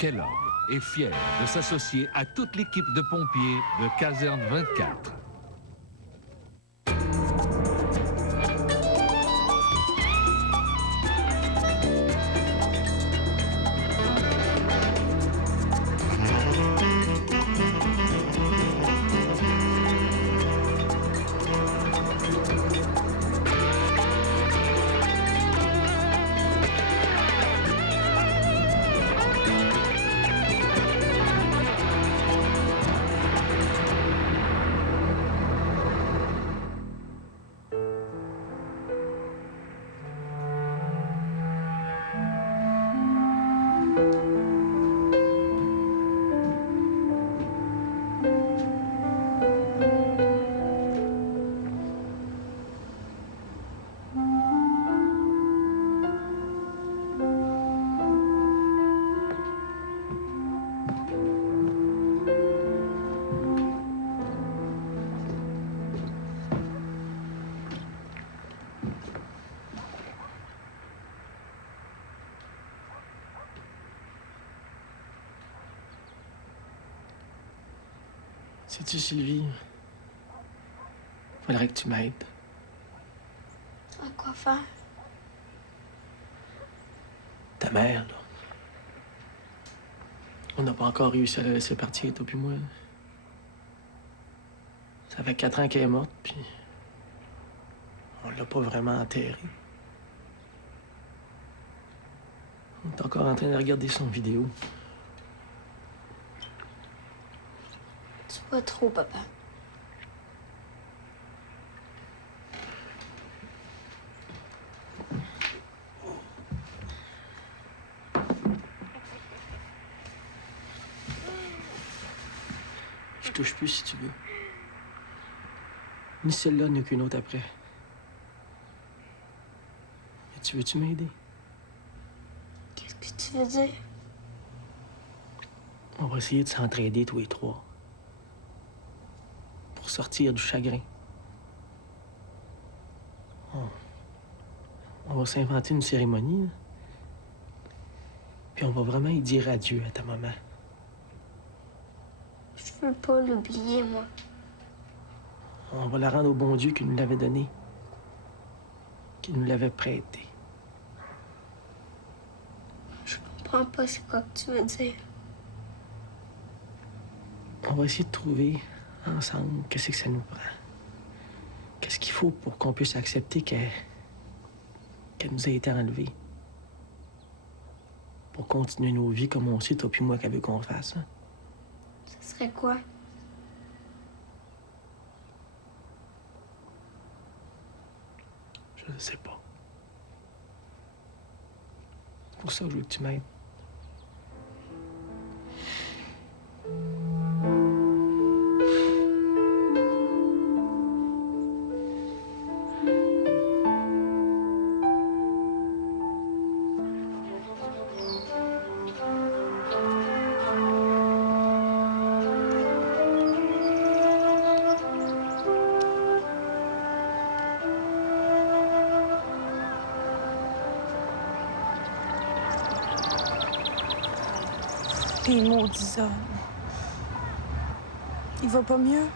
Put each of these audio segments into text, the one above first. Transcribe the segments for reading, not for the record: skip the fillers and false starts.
Kellogg est fier de s'associer à toute l'équipe de pompiers de Caserne 24. Sais-tu, Sylvie, faudrait que tu m'aides. À quoi faire? Ta mère, là. On n'a pas encore réussi à la laisser partir, toi puis moi. Ça fait 4 ans qu'elle est morte, puis on l'a pas vraiment enterrée. On est encore en train de regarder son vidéo. Tu vois trop, papa. Je touche plus si tu veux. Ni celle-là, ni aucune autre après. Mais tu veux-tu m'aider? Qu'est-ce que tu veux dire? On va essayer de s'entraider tous les trois. Pour sortir du chagrin. On va s'inventer une cérémonie. Là. Puis on va vraiment y dire adieu à ta maman. Je veux pas l'oublier, moi. On va la rendre au bon Dieu qui nous l'avait donnée. Qui nous l'avait prêtée. Je comprends pas c'est quoi que tu veux dire. On va essayer de trouver ensemble qu'est-ce que ça nous prend. Qu'est-ce qu'il faut pour qu'on puisse accepter qu'elle nous a été enlevée. Pour continuer nos vies comme on sait, toi puis moi, qu'elle veut qu'on fasse. Hein? Ce serait quoi? Je ne sais pas. C'est pour ça que je veux que tu m'aides. Les maudits hommes. Il va pas mieux?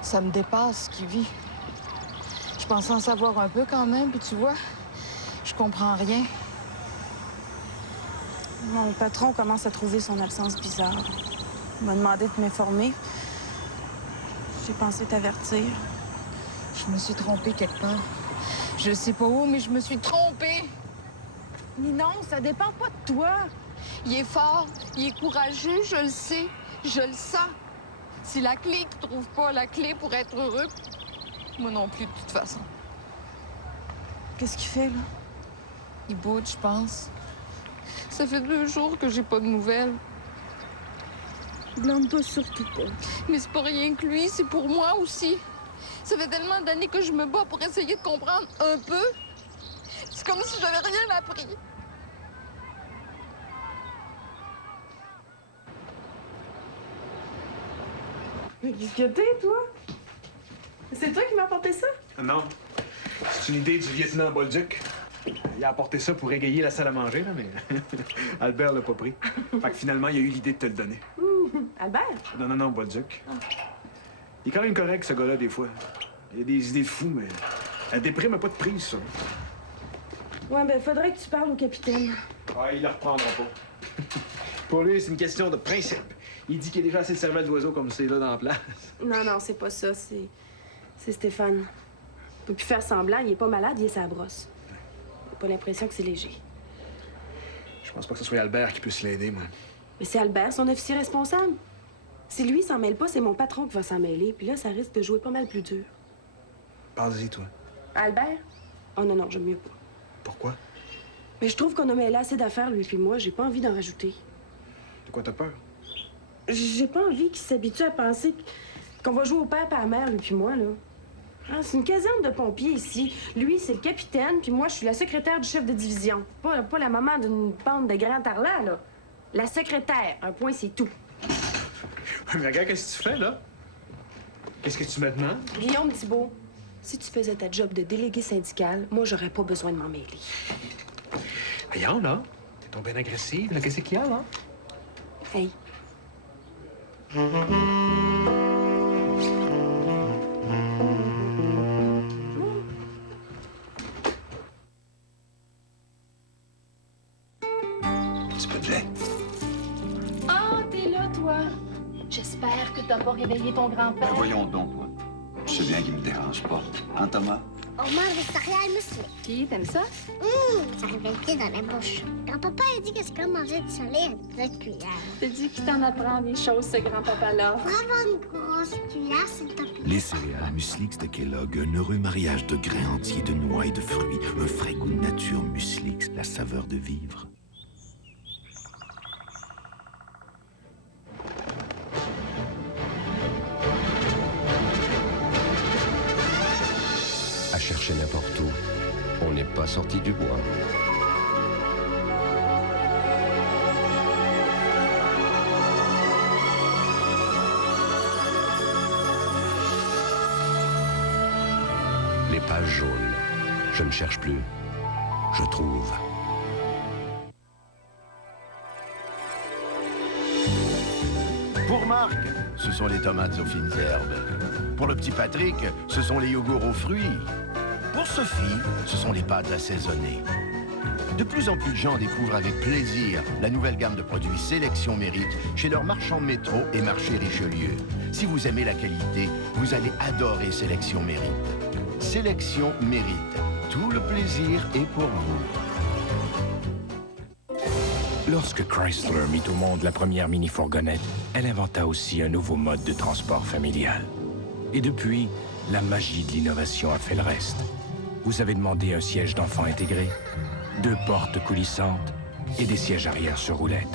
Ça me dépasse ce qu'il vit. Je pensais en savoir un peu quand même, puis tu vois, je comprends rien. Mon patron commence à trouver son absence bizarre. Il m'a demandé de m'informer. J'ai pensé t'avertir. Je me suis trompée quelque part. Je sais pas où, mais je me suis trompée. Mais non, ça dépend pas de toi. Il est fort, il est courageux, je le sais, je le sens. C'est la clé qu'il trouve pas, la clé pour être heureux. Moi non plus, de toute façon. Qu'est-ce qu'il fait, là? Il boude, je pense. Ça fait 2 jours que j'ai pas de nouvelles. Blâme-toi surtout pas. Mais c'est pas rien que lui, c'est pour moi aussi. Ça fait tellement d'années que je me bats pour essayer de comprendre un peu. C'est comme si j'avais rien appris. Mais qu'est-ce que t'es, toi? C'est toi qui m'as apporté ça? Non. C'est une idée du lieutenant Bolduc. Il Il a apporté ça pour égayer la salle à manger, là, mais Albert l'a pas pris. Fait que finalement, il a eu l'idée de te le donner. Albert? Non, Bolduc. Il est quand même correct, ce gars-là, des fois. Il a des idées de fou, mais la déprime n'a pas de prise, ça. Ouais, ben, faudrait que tu parles au capitaine. Ah, il le reprendra pas. Pour lui, c'est une question de principe. Il dit qu'il y a déjà assez de cervelles d'oiseaux comme c'est là dans la place. Non, c'est pas ça. C'est Stéphane. Il peut plus faire semblant. Il est pas malade, il est sa brosse. J'ai pas l'impression que c'est léger. Je pense pas que ce soit Albert qui puisse l'aider, moi. Mais c'est Albert, son officier responsable. Si lui s'en mêle pas, c'est mon patron qui va s'en mêler. Puis là, ça risque de jouer pas mal plus dur. Parle-y, toi. Albert? Oh non, j'aime mieux pas. Pourquoi? Mais je trouve qu'on a mêlé assez d'affaires, lui puis moi. J'ai pas envie d'en rajouter. De quoi t'as peur? J'ai pas envie qu'il s'habitue à penser qu'on va jouer au père et à la mère, lui puis moi, là. Ah, c'est une caserne de pompiers ici. Lui, c'est le capitaine, puis moi, je suis la secrétaire du chef de division. Pas la maman d'une bande de grands tarlats, là. La secrétaire. Un point, c'est tout. Mais regarde, qu'est-ce que tu fais, là? Qu'est-ce que tu me demandes? Guillaume Thibault, si tu faisais ta job de délégué syndical, moi, j'aurais pas besoin de m'en mêler. Voyons, là. T'es tombée bien agressive, là. Qu'est-ce qu'il y a, là? Hey. Un petit peu de lait. Ah, t'es là, toi. J'espère que t'as pas réveillé ton grand-père. Ben voyons donc, toi. Je sais bien qu'il me dérange pas. Hein, Thomas? On mange des céréales musclées. Puis, t'aimes ça? Ça réveille dans la bouche. Quand papa a dit que c'est comme manger du soleil avec une petite cuillère. T'as dit qu'il t'en apprend des choses, ce grand-papa-là. Pour avoir une grosse cuillère, s'il te plaît. Les céréales Muslix de Kellogg, un heureux mariage de grains entiers, de noix et de fruits, un frais goût de nature. Muslix, la saveur de vivre. À chercher n'importe où, on n'est pas sorti du bois. Les pages jaunes. Je ne cherche plus. Je trouve. Pour Marc, ce sont les tomates aux fines herbes. Pour le petit Patrick, ce sont les yogourts aux fruits. Pour Sophie, ce sont les pâtes assaisonnées. De plus en plus de gens découvrent avec plaisir la nouvelle gamme de produits Sélection Mérite chez leurs marchands Métro et Marché Richelieu. Si vous aimez la qualité, vous allez adorer Sélection Mérite. Sélection Mérite. Tout le plaisir est pour vous. Lorsque Chrysler mit au monde la première mini-fourgonnette, elle inventa aussi un nouveau mode de transport familial. Et depuis, la magie de l'innovation a fait le reste. Vous avez demandé un siège d'enfant intégré, 2 portes coulissantes et des sièges arrière sur roulette.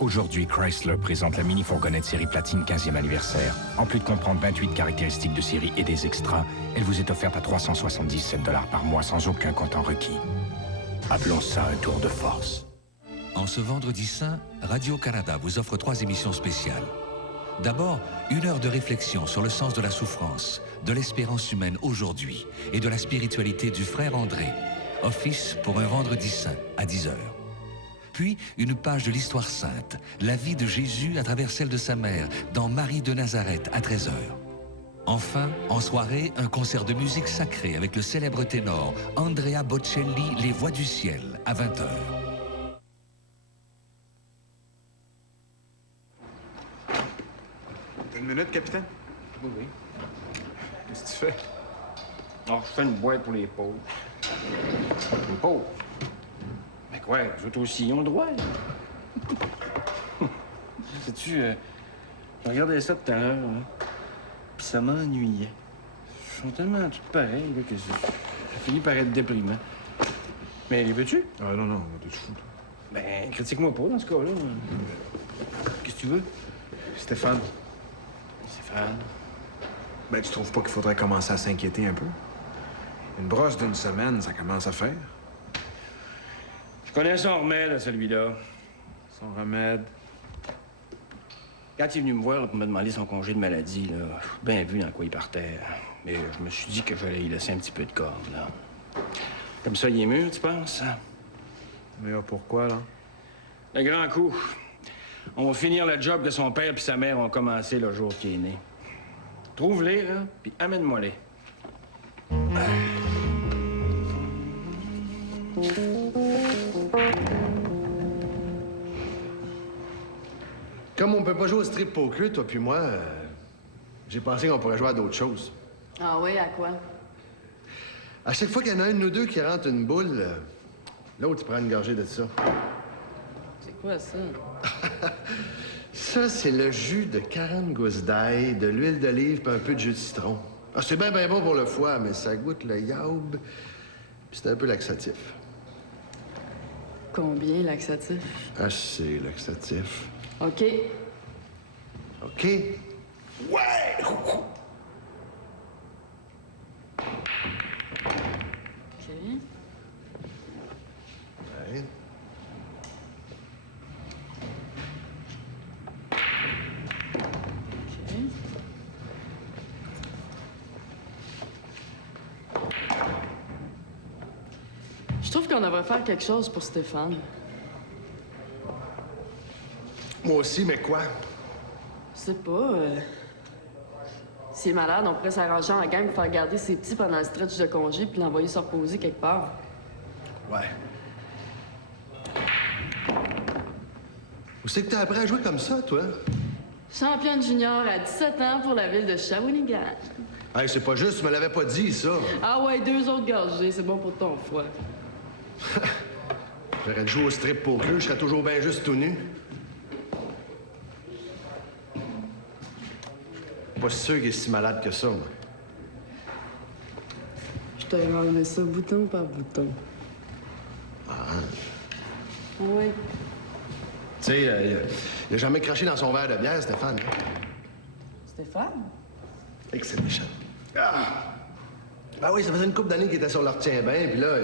Aujourd'hui, Chrysler présente la mini-fourgonnette série Platine 15e anniversaire. En plus de comprendre 28 caractéristiques de série et des extras, elle vous est offerte à 377 $ par mois sans aucun comptant requis. Appelons ça un tour de force. En ce vendredi saint, Radio-Canada vous offre 3 émissions spéciales. D'abord, 1 heure de réflexion sur le sens de la souffrance, de l'espérance humaine aujourd'hui et de la spiritualité du frère André. Office pour un vendredi saint à 10 h. Puis, une page de l'histoire sainte, la vie de Jésus à travers celle de sa mère, dans Marie de Nazareth à 13 h. Enfin, en soirée, un concert de musique sacrée avec le célèbre ténor Andrea Bocelli, Les Voix du Ciel, à 20 h. T'as une minute, capitaine? Oui, oui. Qu'est-ce que tu fais? Alors, je fais une boîte pour les pauvres. Les pauvres? Mais quoi, eux autres aussi, ils ont le droit. Sais-tu, je regardais ça tout à l'heure, hein, puis ça m'ennuyait. Ils sont tellement tous pareils, là, que ça finit par être déprimant. Mais les veux-tu? Ah non, on va te foutre. Ben, critique-moi pas dans ce cas-là. Qu'est-ce que tu veux? Stéphane. Stéphane? Ben, tu trouves pas qu'il faudrait commencer à s'inquiéter un peu? Une brosse d'une semaine, ça commence à faire. Je connais son remède à celui-là. Son remède? Quand il est venu me voir pour me demander son congé de maladie, là, bien vu dans quoi il partait. Mais je me suis dit que j'allais y laisser un petit peu de corde, là. Comme ça, il est mûr, tu penses? Mais pourquoi, là? Le grand coup. On va finir le job que son père et sa mère ont commencé le jour qu'il est né. Trouve-les, là, puis amène-moi-les. Comme on peut pas jouer au strip poker, toi puis moi, j'ai pensé qu'on pourrait jouer à d'autres choses. Ah oui, à quoi? À chaque fois qu'il y en a un de nous deux qui rentre une boule, l'autre il prend une gorgée de ça. C'est quoi ça? Ça, c'est le jus de 40 gousses d'ail, de l'huile d'olive puis un peu de jus de citron. Ah, c'est bien bon pour le foie, mais ça goûte le yaourt, puis c'est un peu laxatif. Combien laxatif? Assez laxatif. OK. OK? Ouais! OK. Ouais. OK. Je trouve qu'on devrait faire quelque chose pour Stéphane. Moi aussi, mais quoi? Je sais pas. S'il est malade, on pourrait s'arranger en gang pour faire garder ses petits pendant le stretch de congé puis l'envoyer se reposer quelque part. Ouais. Où c'est que t'as appris à jouer comme ça, toi? Championne junior à 17 ans pour la ville de Shawinigan. Hey, c'est pas juste, tu me l'avais pas dit, ça. Ah ouais, 2 autres gorgées, c'est bon pour ton foie. J'aurais dû jouer au strip poker, je serais toujours bien juste tout nu. Pas sûr qu'il est si malade que ça, moi. Je t'ai enlevé ça bouton par bouton. Ah. Oui. Tu sais, il a jamais craché dans son verre de bière, Stéphane. Hein? Stéphane? Hey, que c'est méchant. Ah! Ben oui, ça faisait une couple d'années qu'il était sur leur tien-bain, puis là,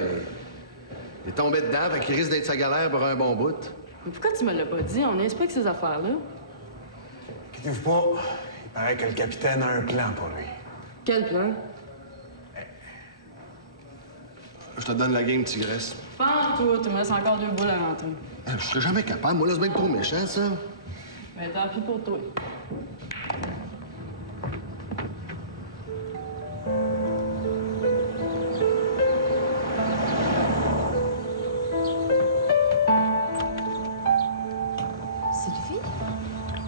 il est tombé dedans, fait qu'il risque d'être sa galère pour un bon bout. Mais pourquoi tu me l'as pas dit? On inspecte ces affaires-là. Inquiétez-vous pas. Il paraît que le capitaine a un plan pour lui. Quel plan? Je te donne la game, tigresse. Pas en tout, il me reste encore 2 boules à rentrer. Je serais jamais capable. Moi, là, c'est bien trop méchant, ça. Ben tant pis pour toi. Sylvie?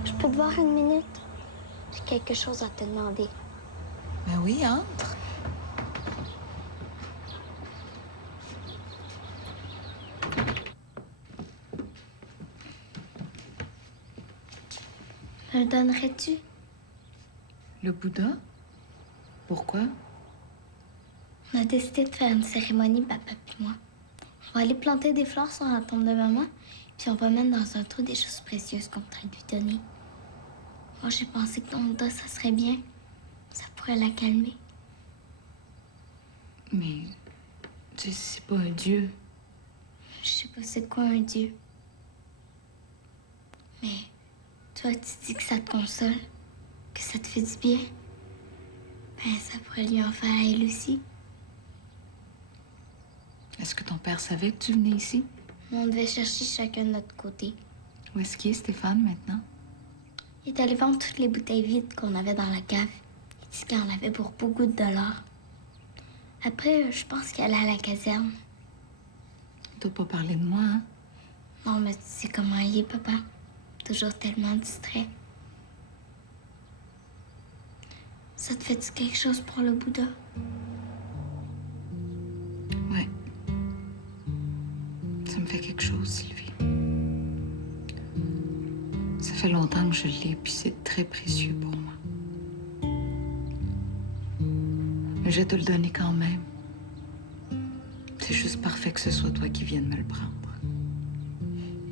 Je peux te voir une minute? J'ai quelque chose à te demander. Ben oui, entre. Me le donnerais-tu? Le Bouddha? Pourquoi? On a décidé de faire une cérémonie, papa et moi. On va aller planter des fleurs sur la tombe de maman, puis on va mettre dans un trou des choses précieuses qu'on voudrait lui donner. Moi, j'ai pensé que ton Bouddha, ça serait bien. Ça pourrait la calmer. Mais, tu sais, c'est pas un dieu. Je sais pas c'est quoi un dieu. Mais toi, tu dis que ça te console, que ça te fait du bien. Ben, ça pourrait lui en faire à elle aussi. Est-ce que ton père savait que tu venais ici? On devait chercher chacun de notre côté. Où est-ce qu'il est, Stéphane, maintenant? Il est allé vendre toutes les bouteilles vides qu'on avait dans la cave. Il dit qu'il en avait pour beaucoup de dollars. Après, je pense qu'il allait à la caserne. T'as pas parlé de moi, hein? Non, mais tu sais comment il est, papa. Toujours tellement distrait. Ça te fait-tu quelque chose pour le Bouddha? Ouais. Ça me fait quelque chose, Sylvie. Ça fait longtemps que je l'ai, puis c'est très précieux pour moi. Mais je vais te le donner quand même. C'est juste parfait que ce soit toi qui viennes me le prendre.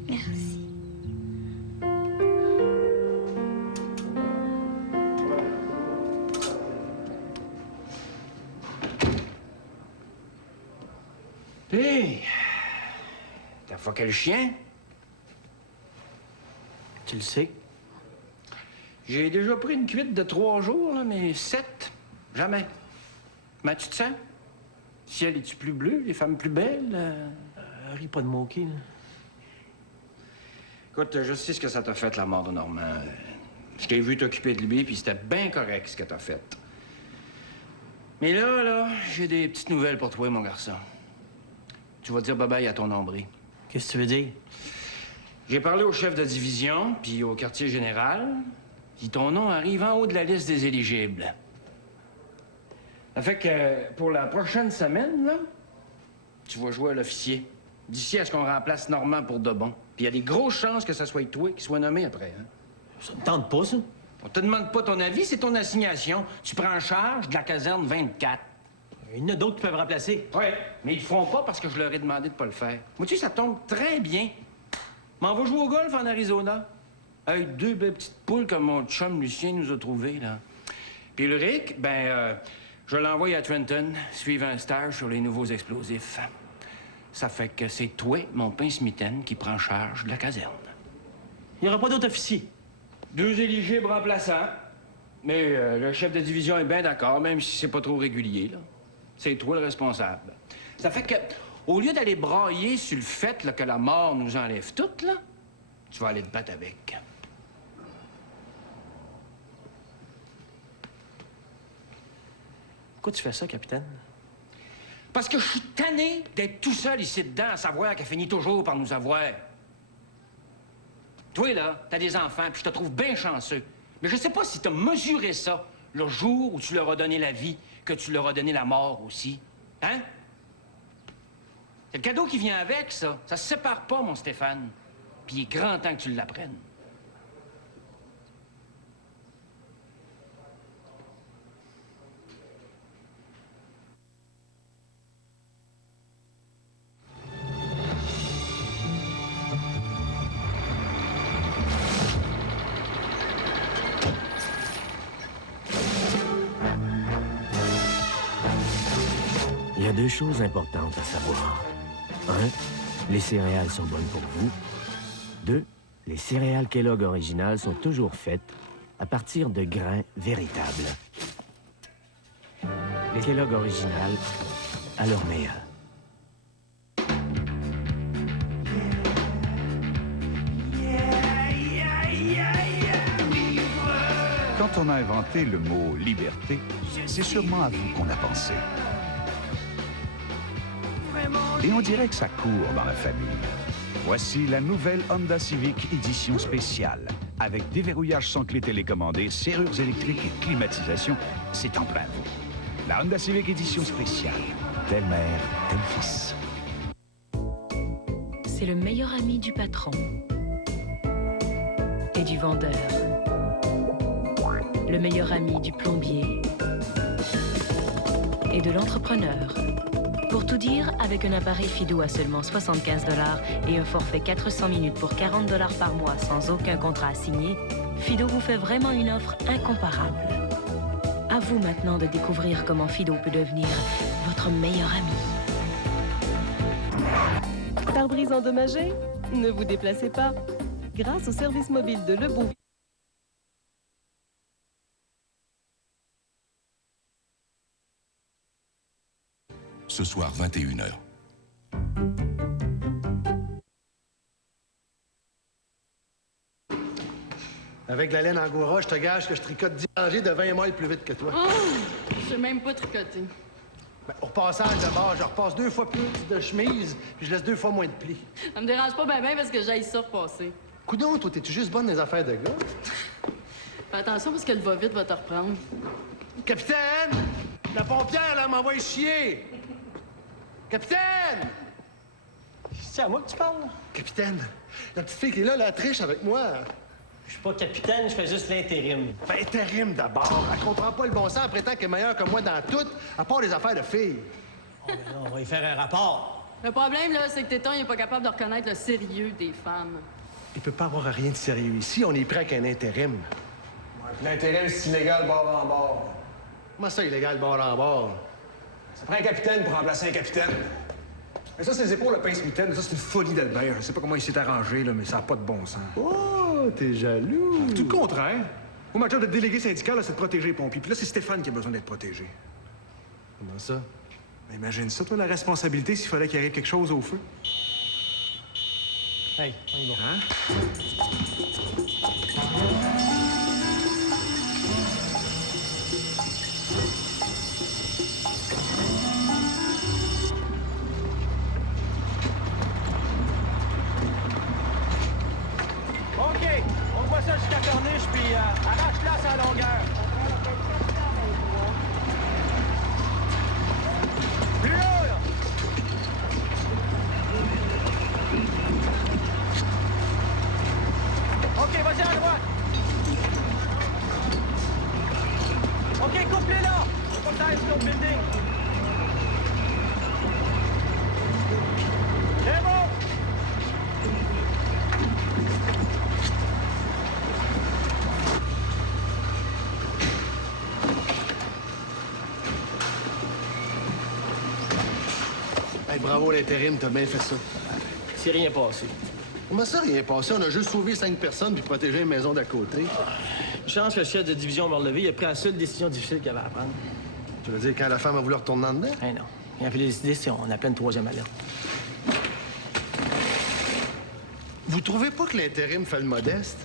Merci. Hé! T'as foqué le chien? Tu le sais? J'ai déjà pris une cuite de 3 jours, là, mais 7, jamais. Comment tu te sens? Le ciel est-tu plus bleu? Les femmes plus belles? Ris pas de moquer, là. Écoute, je sais ce que ça t'a fait, la mort de Normand. Je t'ai vu t'occuper de lui, puis c'était bien correct ce que t'as fait. Mais là, j'ai des petites nouvelles pour toi, mon garçon. Tu vas dire bye-bye à ton nombril. Qu'est-ce que tu veux dire? J'ai parlé au chef de division, puis au quartier général, puis ton nom arrive en haut de la liste des éligibles. Ça fait que pour la prochaine semaine, là, tu vas jouer à l'officier. D'ici à ce qu'on remplace Normand pour de bon. Puis il y a des grosses chances que ça soit toi qui soit nommé après, hein? Ça me tente pas, ça. On te demande pas ton avis, c'est ton assignation. Tu prends en charge de la caserne 24. Il y en a d'autres qui peuvent remplacer. Oui, mais ils le feront pas parce que je leur ai demandé de pas le faire. Moi, tu sais, ça tombe très bien. M'en va jouer au golf en Arizona. Avec 2 belles petites poules comme mon chum Lucien nous a trouvées, là. Puis Ulrich, je l'envoie à Trenton, suivre un stage sur les nouveaux explosifs. Ça fait que c'est toi, mon pince-mitaine, qui prend charge de la caserne. Il n'y aura pas d'autres officiers. 2 éligibles remplaçants. Mais le chef de division est bien d'accord, même si c'est pas trop régulier, là. C'est toi le responsable. Ça fait que, au lieu d'aller brailler sur le fait là, que la mort nous enlève toutes, là, tu vas aller te battre avec. Pourquoi tu fais ça, capitaine? Parce que je suis tanné d'être tout seul ici dedans à savoir qu'elle finit toujours par nous avoir. Toi, là, t'as des enfants, puis je te trouve bien chanceux. Mais je sais pas si t'as mesuré ça le jour où tu leur as donné la vie, que tu leur as donné la mort aussi. Hein? C'est le cadeau qui vient avec, ça. Ça se sépare pas, mon Stéphane. Puis il est grand temps que tu l'apprennes. Il y a 2 choses importantes à savoir. 1, les céréales sont bonnes pour vous. 2, les céréales Kellogg originales sont toujours faites à partir de grains véritables. Les Kellogg originales, à leur meilleur. Quand on a inventé le mot « liberté », c'est sûrement à vous qu'on a pensé. Et on dirait que ça court dans la famille. Voici la nouvelle Honda Civic édition spéciale. Avec déverrouillage sans clé télécommandée, serrures électriques et climatisation, c'est en plein vous. La Honda Civic édition spéciale. Telle mère, tel fils. C'est le meilleur ami du patron et du vendeur. Le meilleur ami du plombier et de l'entrepreneur. Pour tout dire, avec un appareil Fido à seulement 75 $ et un forfait 400 minutes pour 40 $ par mois sans aucun contrat à signer, Fido vous fait vraiment une offre incomparable. À vous maintenant de découvrir comment Fido peut devenir votre meilleur ami. Pare-brise endommagé? Ne vous déplacez pas. Grâce au service mobile de Lebeau. Ce soir, 21h. Avec la laine Angora, je te gage que je tricote 10 rangées de 20 miles plus vite que toi. Je sais même pas tricoter. Ben, au repassage de bord, je repasse 2 fois plus de chemise, puis je laisse 2 fois moins de plis. Ça me dérange pas ben parce que j'aille ça repasser. Coudon, toi, t'es-tu juste bonne dans les affaires de gars? Fais attention parce que le va-vite va te reprendre. Capitaine! La pompière, là, m'envoie chier! Capitaine! C'est à moi que tu parles? Capitaine, la petite fille qui est là, la triche avec moi. Je suis pas capitaine, je fais juste l'intérim. Ben, intérim d'abord. Elle comprend pas le bon sens, elle prétend qu'elle est meilleure que moi dans tout, à part les affaires de filles. Oh, ben là, on va y faire un rapport. Le problème, là, c'est que Téton, il est pas capable de reconnaître le sérieux des femmes. Il peut pas avoir rien de sérieux ici, on est prêt avec un intérim. Ouais, l'intérim, c'est illégal bord en bord. Comment ça, illégal bord en bord? Ça prend un capitaine pour remplacer un capitaine. Mais ça, c'est les épaules, le pince-mitaine. Ça, c'est une folie d'Albert. Je sais pas comment il s'est arrangé, là, mais ça n'a pas de bon sens. Oh, t'es jaloux. Tout le contraire. Moi, ma job de délégué syndical, là, c'est de protéger les pompiers. Puis là, c'est Stéphane qui a besoin d'être protégé. Comment ça? Ben, imagine ça, toi, la responsabilité s'il fallait qu'il arrive quelque chose au feu. Hey, on y va. Hein? OK, on voit ça jusqu'à Corniche, puis arrache-la à sa longueur. Plus haut, là! OK, vas-y à droite. OK, coupe-les là. Faut pas que ça aille sur le building. C'est bon. Hey, bravo l'intérim, t'as bien fait ça. C'est rien passé. Comment ça, rien passé? On a juste sauvé 5 personnes puis protégé une maison d'à côté. Une chance que le chef de division m'a relevé, il a pris la seule décision difficile qu'il avait à prendre. Tu veux dire quand la femme a voulu retourner en dedans? Eh non. Il a fallu décider si on appelait une troisième alerte. Vous trouvez pas que l'intérim fait le modeste?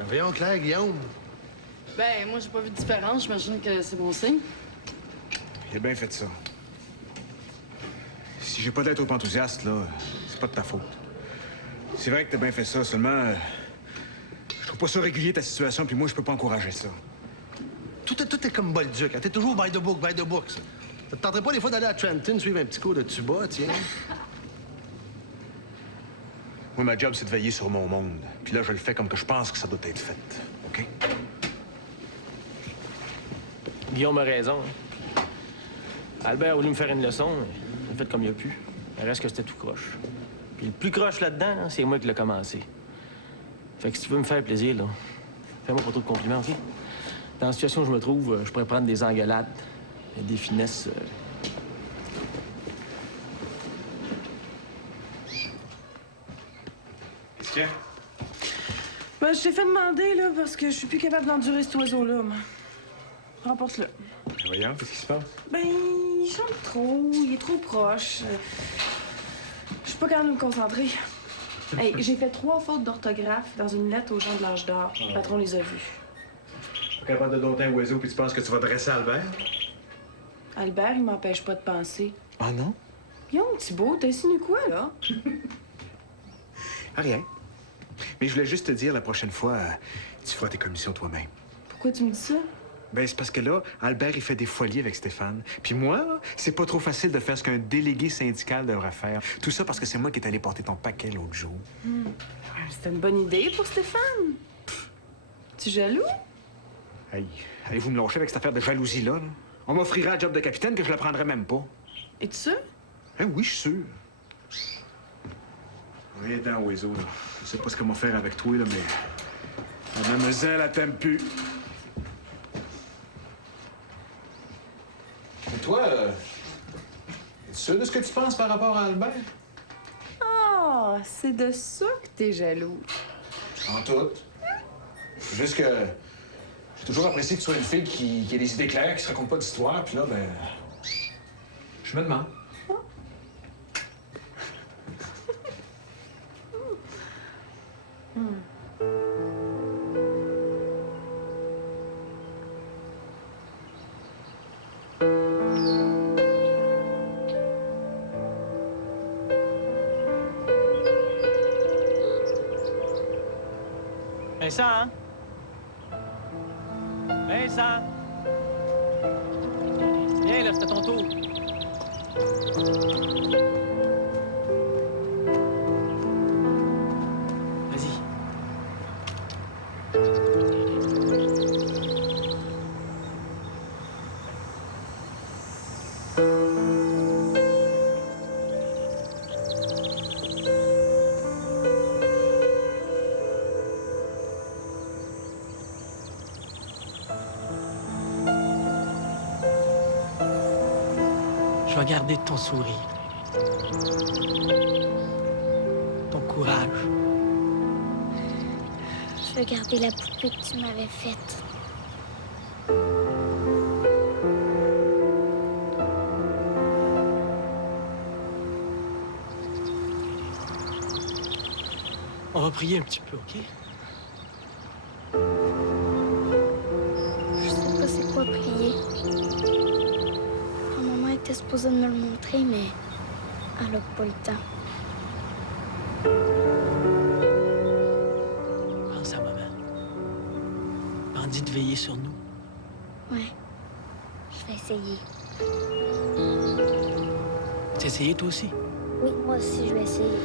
Ben voyons, Claire, Guillaume. Ben, moi, j'ai pas vu de différence. J'imagine que c'est bon signe. Il a bien fait ça. Si j'ai pas d'être trop enthousiaste, là, c'est pas de ta faute. C'est vrai que t'as bien fait ça, seulement... je trouve pas ça régulier, ta situation, puis moi, je peux pas encourager ça. Tout est comme Bolduc. Hein? T'es toujours by the book, ça. Ça te tenterait pas des fois d'aller à Trenton suivre un petit cours de tuba, tiens? Moi, ma job, c'est de veiller sur mon monde. Puis là, je le fais comme que je pense que ça doit être fait. OK? Guillaume a raison. Hein. Albert a voulu me faire une leçon, mais il a fait comme il a pu. Il reste que c'était tout croche. Puis le plus croche là-dedans, là, c'est moi qui l'ai commencé. Fait que si tu veux me faire plaisir, là, fais-moi pas trop de compliments, OK? Dans la situation où je me trouve, je pourrais prendre des engueulades et des finesses. Qu'est-ce qu'il y a? Ben, je t'ai fait demander, là, parce que je suis plus capable d'endurer cet oiseau-là, moi. Remporte-le. Voyons, qu'est-ce qui se passe? Ben, il chante trop, il est trop proche. Je suis pas capable de me concentrer. Hey, j'ai fait 3 fautes d'orthographe dans une lettre aux gens de l'âge d'or. Le patron les a vues. Pas capable de dompter un oiseau, puis tu penses que tu vas dresser Albert? Albert, il m'empêche pas de penser. Ah non? Guillaume Thibault, t'as insinué quoi, là? Rien. Mais je voulais juste te dire, la prochaine fois, tu feras tes commissions toi-même. Pourquoi tu me dis ça? Ben, c'est parce que là, Albert, il fait des folies avec Stéphane. Puis moi, là, c'est pas trop facile de faire ce qu'un délégué syndical devrait faire. Tout ça parce que c'est moi qui est allé porter ton paquet l'autre jour. C'était une bonne idée pour Stéphane. Tu jaloux? Hey, allez-vous me lâcher avec cette affaire de jalousie-là? Là? On m'offrira un job de capitaine que je le prendrais même pas. Es-tu sûr? Eh oui, je suis sûr. Viens-t'en, oiseau, là. Je sais pas ce qu'on va faire avec toi, là, mais... La mademoiselle, elle t'aime plus. Et toi, es-tu sûr de ce que tu penses par rapport à Albert? Ah, c'est de ça que t'es jaloux. En tout. Juste que j'ai toujours apprécié que tu sois une fille qui a des idées claires, qui se raconte pas d'histoire, puis là, ben... Je me demande. Vincent, hein? Vincent! Viens, là, c'est à ton tour. Vas-y. Je vais garder ton sourire, ton courage. Je veux garder la poupée que tu m'avais faite. On va prier un petit peu, OK? Je sais pas c'est quoi prier. Ma maman était supposée de me le montrer, mais elle a pas le temps. Pense à maman. Bandit de veiller sur nous. Ouais, je vais essayer. Tu as essayé, toi aussi? Oui, moi aussi, je vais essayer.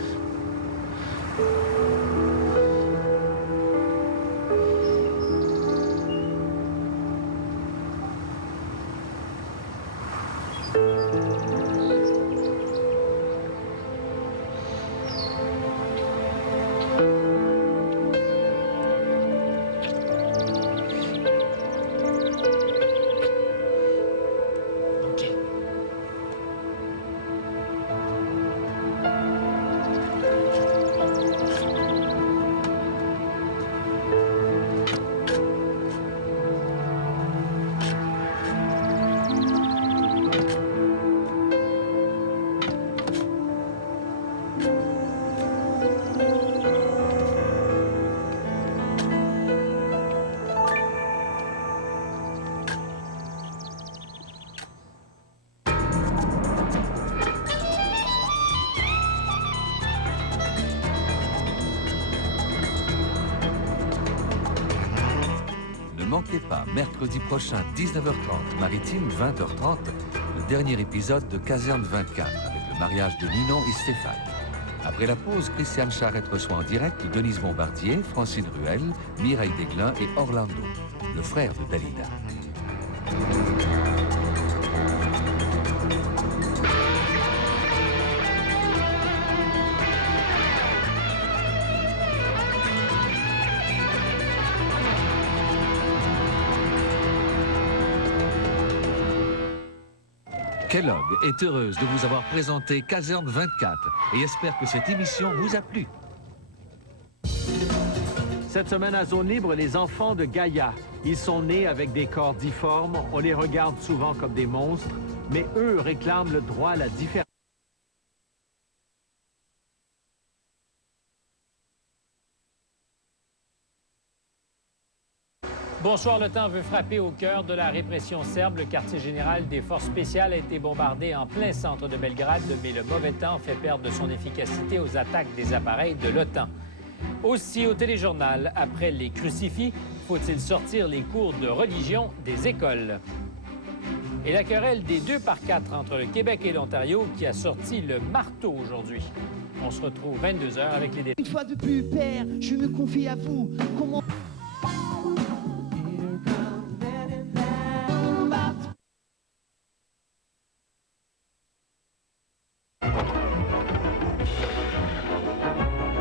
Ne manquez pas, mercredi prochain, 19h30, Maritime, 20h30, le dernier épisode de Caserne 24, avec le mariage de Ninon et Stéphane. Après la pause, Christiane Charette reçoit en direct Denise Bombardier, Francine Ruel, Mireille Desglin et Orlando, le frère de Dalida. Kellogg est heureuse de vous avoir présenté Caserne 24 et espère que cette émission vous a plu. Cette semaine à Zone Libre, les enfants de Gaïa. Ils sont nés avec des corps difformes, on les regarde souvent comme des monstres, mais eux réclament le droit à la différence. Bonsoir, le temps veut frapper au cœur de la répression serbe. Le quartier général des forces spéciales a été bombardé en plein centre de Belgrade, mais le mauvais temps fait perdre de son efficacité aux attaques des appareils de l'OTAN. Aussi, au téléjournal, après les crucifix, faut-il sortir les cours de religion des écoles? Et la querelle des 2 par 4 entre le Québec et l'Ontario qui a sorti le marteau aujourd'hui. On se retrouve 22h avec les détails. Une fois de plus, Père, je me confie à vous. Comment...